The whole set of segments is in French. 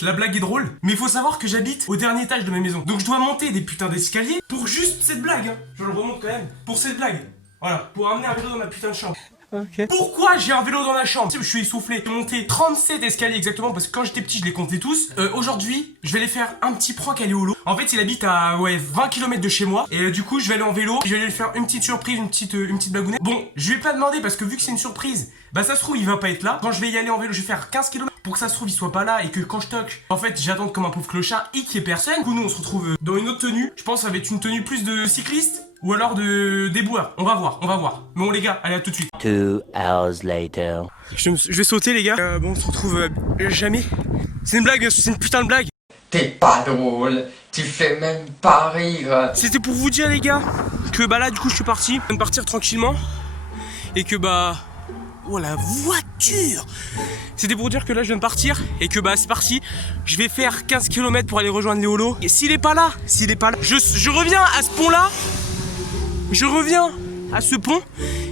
La blague est drôle, mais il faut savoir que j'habite au dernier étage de ma maison. Donc je dois monter des putains d'escaliers pour juste cette blague. Hein. Je le remonte quand même. Pour cette blague. Voilà, pour amener un vélo dans ma putain de chambre. Ok. Pourquoi j'ai un vélo dans ma chambre? Je suis essoufflé. J'ai monté 37 escaliers exactement parce que quand j'étais petit je les comptais tous. Aujourd'hui je vais aller faire un petit prank à Léolo. En fait il habite à 20 km de chez moi. Et du coup je vais aller en vélo. Je vais aller lui faire une petite surprise, une petite blagounette. Bon je lui ai pas demandé parce que vu que c'est une surprise, bah ça se trouve il va pas être là. Quand je vais y aller en vélo je vais faire 15 km pour que ça se trouve il soit pas là. Et que quand je toque, en fait j'attends comme un pauvre clochard et qu'il y ait personne. Du coup nous on se retrouve dans une autre tenue. Je pense que ça va être une tenue plus de cycliste ou alors de déboueur. On va voir. Bon les gars, allez à tout de suite. 2 hours later. Je vais sauter les gars. Bon on se retrouve jamais. C'est une blague, c'est une putain de blague. T'es pas drôle, tu fais même pas rire. C'était pour vous dire les gars que bah là du coup je suis parti. Je viens de partir tranquillement. Et que bah... Oh la voiture! C'était pour dire que là je viens de partir et que bah c'est parti. Je vais faire 15 km pour aller rejoindre Léolo. Et s'il est pas là, je reviens à ce pont là. Je reviens à ce pont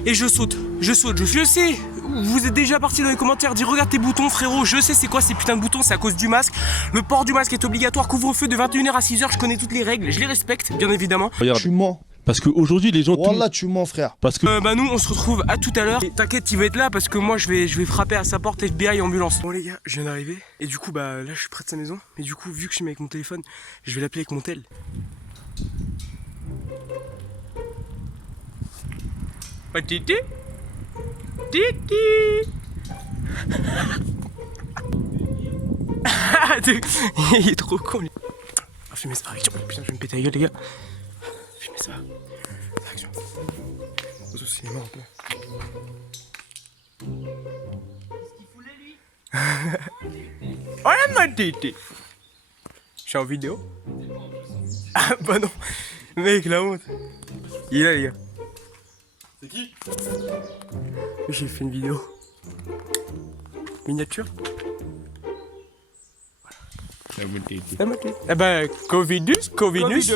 et je saute. Je sais, vous êtes déjà parti dans les commentaires, dire regarde tes boutons frérot, je sais c'est quoi ces putains de boutons, c'est à cause du masque. Le port du masque est obligatoire, couvre-feu de 21h à 6h, je connais toutes les règles, je les respecte bien évidemment. Regarde. Tu mens. Parce qu'aujourd'hui les gens... Wallah, tu mens, frère. Parce que... Bah nous on se retrouve à tout à l'heure. T'inquiète il va être là parce que moi je vais frapper à sa porte FBI ambulance. Bon les gars, je viens d'arriver et du coup bah là je suis près de sa maison. Et du coup vu que je suis avec mon téléphone, je vais l'appeler avec mon tel. Oh, Titi Titi. Il est trop con lui. Oh, filmez ça, réaction. Putain je vais me péter la gueule les gars. Filmez ça. Réaction. Au cinéma un peu. Voilà ma Titi. Je suis en vidéo. Ah bah non. Mec la honte. Il est là les gars. C'est qui? J'ai fait une vidéo. Miniature. Ah bah Covidus oblige.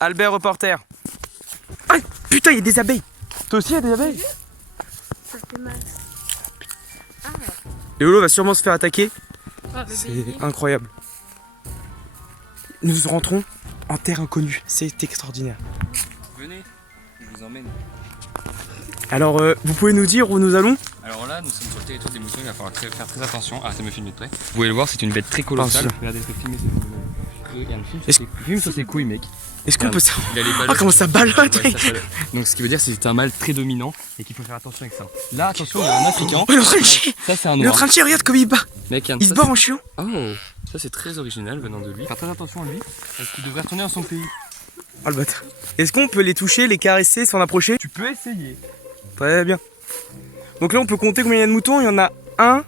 Albert reporter. Ah putain il y a des abeilles. Toi aussi il y a des abeilles? Ça fait mal. Léolo va sûrement se faire attaquer. Ah, C'est incroyable. Nous rentrons en terre inconnue. C'est extraordinaire. Venez, je vous emmène. Alors, vous pouvez nous dire où nous allons? Alors là, nous sommes sur le territoire des moutons, il va falloir faire très attention. Ah, ça me filme de près. Vous pouvez le voir, c'est une bête très colossale. Pardon. Regardez, je vais filmer film sur ses couilles, mec. Est-ce qu'on peut ça? Il a les Oh, ballottes. comment ça ballotte! Ouais, ça ballotte. Donc, ce qui veut dire, c'est que c'est un mâle très dominant et qu'il faut faire attention avec ça. Là, attention, il y a un africain. Oh, il est en train de chier! Ça, c'est un Il est en noir. train de chier, regarde comme il bat! Mec, Il se bat en chiant! Oh, ça, c'est très original venant de lui. Faire très attention à lui, parce qu'il devrait retourner dans son pays. Oh le bâtard! Est-ce qu'on peut les toucher, les caresser, s'en approcher? Tu peux essayer. Très bien. Donc là, on peut compter combien il y a de moutons. Il y en a 1,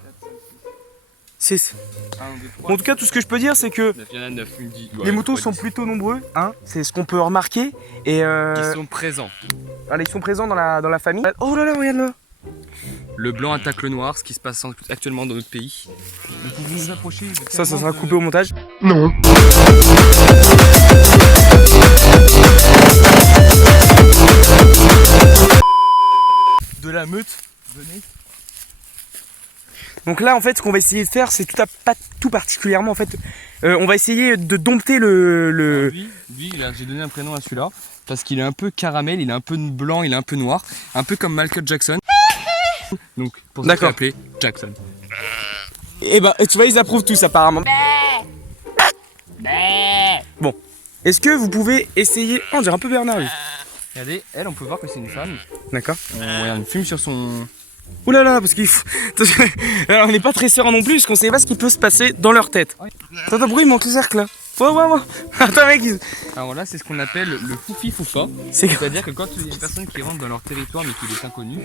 6. 1, 2, 3. Bon, en tout cas, tout ce que je peux dire, c'est que Il y en a 9, il me dit. les moutons sont plutôt nombreux. Hein, c'est ce qu'on peut remarquer. Et Ils sont présents. voilà, ils sont présents dans la famille. Oh là là, regarde là! Le blanc attaque le noir, ce qui se passe actuellement dans notre pays. Vous pouvez vous approcher. Ça sera coupé au montage. De la meute. Venez. Donc là en fait ce qu'on va essayer de faire c'est pas tout particulièrement en fait on va essayer de dompter le... Lui j'ai donné un prénom à celui-là parce qu'il est un peu caramel, il est un peu blanc, il est un peu noir, un peu comme Michael Jackson. Donc pour ça je l'ai appelé Jackson. Et bah tu vois ils approuvent tous apparemment. Bon, est-ce que vous pouvez essayer... Oh, on dirait un peu Bernard lui. Regardez, elle on peut voir que c'est une femme. D'accord. On regarde une fume sur son... Ouh là là, parce qu'il faut... Alors on n'est pas très serein non plus parce qu'on sait pas ce qui peut se passer dans leur tête. Attends, pourquoi il manque le cercle là? Ouais. Attends mec. Alors là c'est ce qu'on appelle le foufi foufa. C'est-à-dire que quand il y a une personne qui rentre dans leur territoire mais qui est inconnu,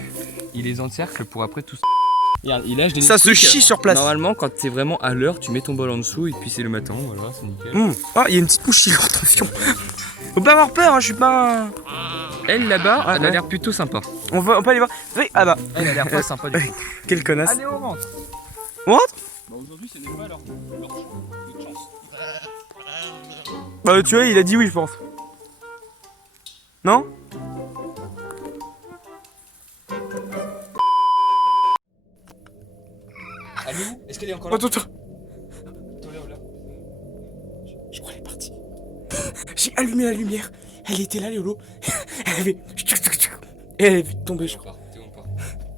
il les encercle pour après tous... Regarde, il lâche des Ça se chie sur place. Normalement quand t'es vraiment à l'heure, tu mets ton bol en dessous et puis c'est le matin, voilà, c'est nickel. Ah, il y a une petite mouche qui rentre, attention. Faut pas avoir peur, hein, je suis pas... Elle là-bas, Ah, elle a l'air plutôt sympa. On peut aller voir. Oui, ah bah. Elle a l'air pas sympa du tout. Quelle connasse. Allez, on rentre. On rentre? Bah aujourd'hui c'est pas leur chance. Bah tu vois, il a dit oui je pense. Non? Elle est où? Est-ce qu'elle est encore là? Attends, attends. Attends, là, là. Je crois qu'elle est partie. J'ai allumé la lumière. Elle était là, Léolo. Elle avait... Et elle est tombée, je crois. Théo, on part.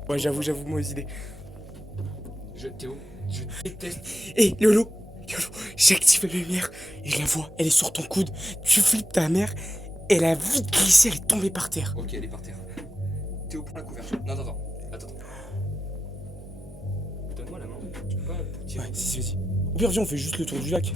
Ouais, j'avoue, mauvaise idée. Théo, je déteste. Hé, Léolo, j'ai activé la lumière et je la vois, elle est sur ton coude. Tu flippes ta mère, elle a vite glissé, elle est tombée par terre. Ok, elle est par terre. Théo, prends la couverture. Non, attends. Donne-moi la main. Tu peux pas tirer. Ouais, si, vas-y. Au pire, viens, on fait juste le tour du lac.